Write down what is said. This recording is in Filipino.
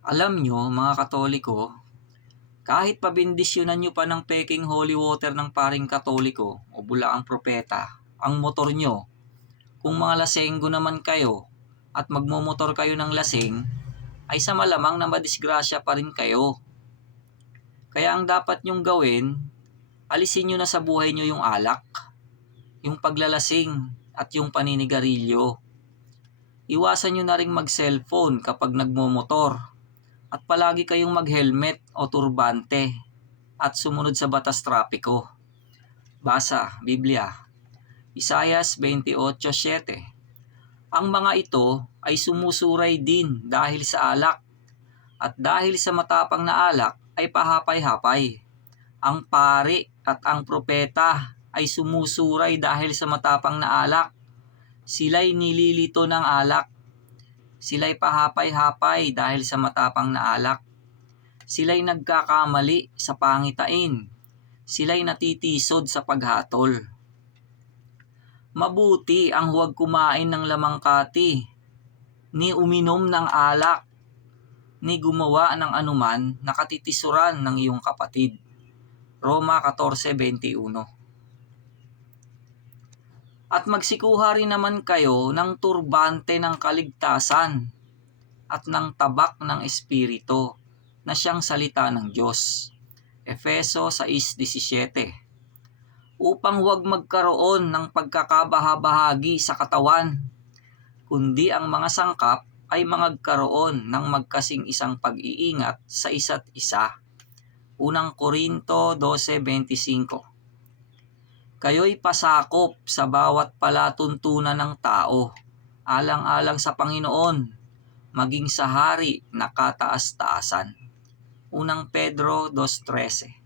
Alam nyo, mga katoliko, kahit pabindisyonan nyo pa ng peking holy water ng paring katoliko o bulaang propeta, ang motor nyo, kung mga lasenggo naman kayo at magmomotor kayo ng lasing, ay sa malamang na madisgrasya pa rin kayo. Kaya ang dapat nyong gawin, alisin nyo na sa buhay nyo yung alak, yung paglalasing at yung paninigarilyo. Iwasan nyo na ring mag-cellphone kapag nagmomotor at palagi kayong mag-helmet o turbante at sumunod sa batas trapiko. Basa, Biblia, Isayas 28.7 Ang mga ito ay sumusuray din dahil sa alak at dahil sa matapang na alak ay pahapay-hapay. Ang pari at ang propeta ay sumusuray dahil sa matapang na alak. Sila'y nililito ng alak Sila'y pahapay-hapay dahil sa matapang na alak. Sila'y nagkakamali sa pangitain. Sila'y natitisod sa paghatol. Mabuti ang huwag kumain ng lamangkati, ni uminom ng alak, ni gumawa ng anuman na katitisuran ng iyong kapatid. Roma 14.21 At magsikuha rin naman kayo ng turbante ng kaligtasan at ng tabak ng Espiritu na siyang salita ng Diyos. Efeso 6.17 Upang huwag magkaroon ng pagkakabahabahagi sa katawan, kundi ang mga sangkap ay magkaroon ng magkasing isang pag-iingat sa isa't isa. Unang Korinto 12.25 Kayo'y pasakop sa bawat palatuntunan ng tao, alang-alang sa Panginoon, maging sa hari na kataas-taasan. Unang Pedro 2.13